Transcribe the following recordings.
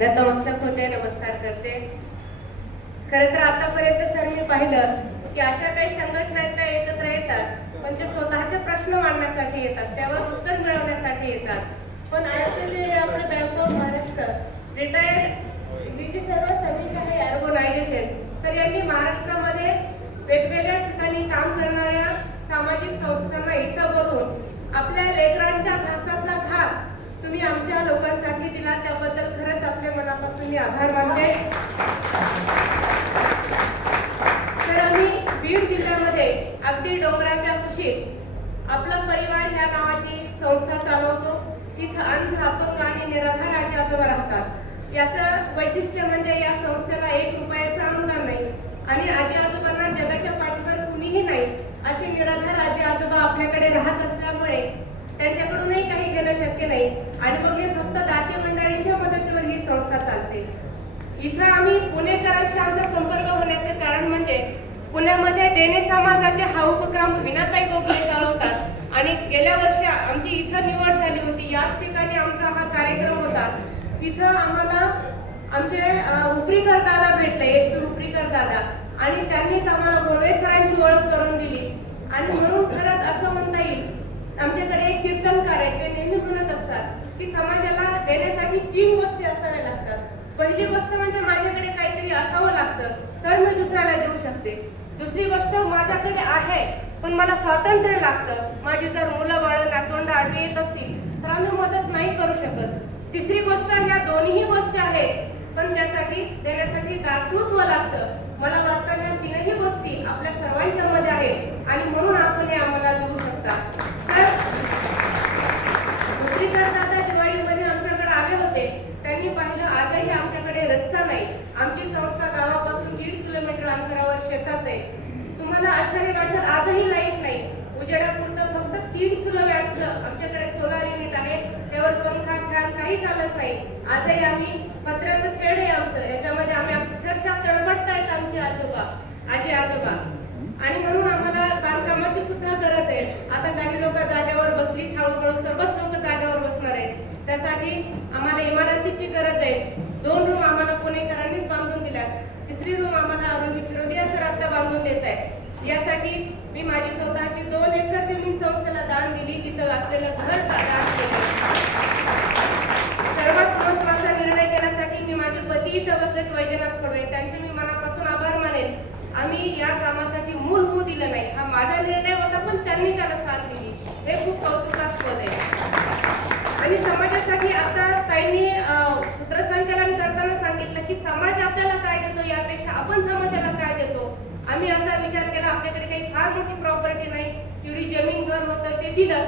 नतमस्तक होते नमस्कार करते. खरं तर आतापर्यंत सर मी पाहिलं की अशा काही संघटना आहेत त्या एकत्र येतात पण ते स्वतःचे प्रश्न मांडण्यासाठी येतात त्यावर उत्तर मिळवण्यासाठी येतात. पण आजचे जे आपले बँक ऑफ महाराष्ट्र रिटायर ही जी सर्व समिती आहे ऑर्गनायझेशन तर यांनी महाराष्ट्रामध्ये वेगवेगळ्या ठिकाणी काम करणाऱ्या सामाजिक संस्थांना इथं बोलवून आपल्या लेकरांच्या घासातला घास लोकांसाठी दिला त्याबद्दल खरंच आपल्या मनापासून मी आभार मानते. तर आम्ही बीड जिल्ह्यामध्ये अगदी डोंगराच्या कुशीत आपला परिवार ह्या नावाची संस्था चालवतो. तिथं अंध अपंग आणि निराधार आजी आजोबा राहतात. याचं वैशिष्ट्य म्हणजे या संस्थेला एक रुपयाचं अनुदान नाही आणि आजी आजोबांना जगाच्या पाठीवर कुणीही नाही असे निराधार आजी आजोबा आपल्याकडे राहत असतात शक्य नाही. आणि मग हे फक्त दाते मंडळींच्या मदतीवर ही संस्था चालते. इथं आम्ही पुणेकरांशी आमचा संपर्क होण्याचे कारण म्हणजे पुण्यामध्ये देणे समाजाचे हा उपक्रम विनाताई गोखले चालवतात. आणि गेल्या वर्षी आमची इथं निवड झाली होती. याच ठिकाणी आमचा हा कार्यक्रम होता. तिथं आम्हाला आमचे उपरीकर दादा भेटले एस पी उपरीकर दादा. आणि त्यांनीच आम्हाला गोळवे सरांची ओळख करून दिली. आणि म्हणून खरंच असं म्हणता आमच्याकडे एक कीर्तनकार आहेत ते नेहमी म्हणत असतात की समाजाला देण्यासाठी तीन गोष्टी असाव्या लागतात. पहिली गोष्ट म्हणजे माझ्याकडे काहीतरी असावं लागतं तर मी दुसऱ्याला देऊ शकते. दुसरी गोष्ट माझ्याकडे आहे पण मला स्वातंत्र्य लागतं. माझी जर मुलं बाळ नातवंड आडवी येत असतील तर आम्ही मदत नाही करू शकत. तिसरी गोष्ट ह्या दोन्ही गोष्टी आहेत पण त्यासाठी देण्यासाठी दातृत्व लागतं मला वाटतं ह्या तीनही गोष्टी आपल्या सर्वांच्या मध्ये आहेत आणि म्हणून आपण हे आम्हाला देऊ शकता सर दुसरीकडे दादा दिवाळीमध्ये आमच्याकडे आले होते त्यांनी पाहिलं आजही आमच्याकडे रस्ता नाही आमची संस्था गावापासून दीड किलोमीटर अंतरावर शेतात आहे. तुम्हाला आश्चर्य वाटेल आजही लाइट नाही. उजेडापुरतं फक्त तीन किलो वॅटचं आमच्याकडे सोलार युनिट आहे. त्यावर पंखा फॅन काही चालत नाही. आजही आम्ही पत्र्याचं शेड आहे आमचं. याच्यामध्ये आम्ही अक्षरशः तळमटतायत आमचे आजोबा आजी आजोबा. आणि म्हणून आम्हाला बांधकामाची सुद्धा गरज आहे. आता काही लोक जागेवर बसली हळूहळू सर्वच लोक जागेवर बसणार आहेत. त्यासाठी आम्हाला इमारतीची गरज आहे. दोन रूम आम्हाला पुणेकरांनी तिसरी रूम आम्हाला अरुणजी फिरोदिया सर आता बांधून देत आहे. यासाठी मी माझी स्वतःची दोन एकर जमीन संस्थेला दान दिली तिथं असलेलं घर सर्वात महत्त्वाचा निर्णय घेण्यासाठी मी माझे पती इथं बसलेत वैद्यनाथ खडवे. त्यांचे मी मनापासून आभार मानेन. आम्ही या कामासाठी मूल होऊ दिलं नाही. हा माझा निर्णय होता पण त्यांनी त्याला साथ दिली. हे खूप कौतुकास्पद आहे. आणि समाजासाठी आता ताईंनी अं, सूत्रसंचालन करताना सांगितलं की समाज आपल्याला आपण समाजाला काय देतो? आम्ही असा विचार केला आपल्याकडे काही फार मोठी प्रॉपर्टी नाही. तेवढी जमीन घर होतं ते दिलं.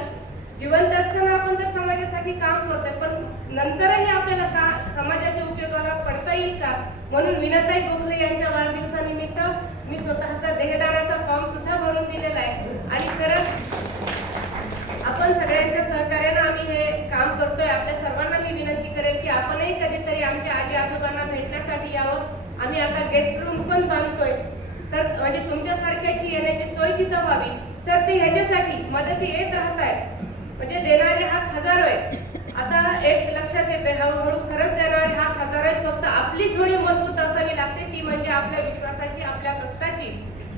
जिवंत असताना आपण तर समाजासाठी काम करतोय पण नंतरही आपल्याला का समाजाच्या उपयोगाला पडता येईल का? म्हणून विनाताई गोखले यांच्या वाढदिवसानिमित्त मी स्वतःचा देहदानाचा फॉर्म सुद्धा भरून दिलेला आहे. आणि खरंच आपण सगळ्यांच्या सहकार्यानं आम्ही हे काम करतोय. आपल्या सर्वांना मी विनंती करेल की आपणही कधीतरी आमच्या आजी आजोबांना भेटण्यासाठी यावं. आम्ही आता गेस्ट रूम पण बांधतोय. तर म्हणजे तुमच्यासारख्याची येण्याची सोय तिथं व्हावी. सर ते ह्याच्यासाठी मदती येत राहत आहे म्हणजे देणारे हात हजारो आहेत. आता एक लक्षात येते हळूहळू खरंच देणारे हात हजारो आहेत. फक्त आपली थोडी मजबूत असावी लागते ती म्हणजे आपल्या विश्वासाची आपल्या कष्टाची.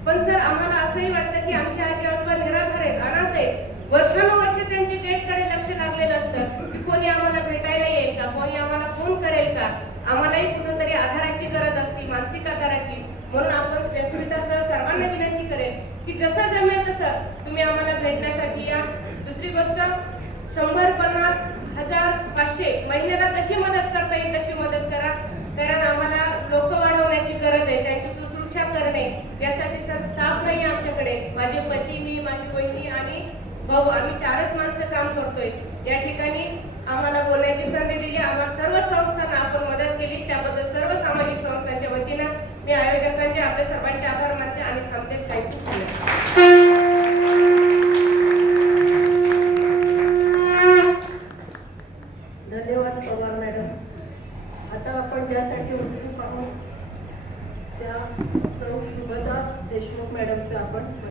पण सर आम्हाला असंही वाटतं की आमच्या आजी आजोबा निराधार आहेत अनाथ आहेत. वर्षानुवर्ष त्यांच्या गेटकडे लक्ष लागलेलं असतं की कोणी आम्हाला भेटायला येईल का कोणी आम्हाला फोन करेल का? आम्हालाही कुठंतरी आधाराची गरज असते मानसिक आधाराची. म्हणून आपण व्यासपीठासह सर्वांना विनंती करेल की जसं जमेल तसं तुम्ही आम्हाला भेटण्यासाठी या. दुसरी गोष्ट शंभर पन्नास हजार पाचशे महिन्याला जशी मदत करता येईल तशी मदत करा. कारण आम्हाला लोक वाढवण्याची गरज आहे त्यांची शुश्रूषा करणे. यासाठी सर स्टाफ नाही आमच्याकडे. माझे पती मी माझी बहिणी आणि भाऊ आम्ही चारच माणसं काम करतोय. या ठिकाणी आम्हाला बोलण्याची संधी दिली. आम्हाला सर्व संस्थांना आपण मदत केली. त्याबद्दल सर्व सामाजिक संस्थांच्या वतीनं मी आयोजकांचे आपल्या सर्वांचे आभार मानते आणि थांबते. ज्यासाठी त्या आपण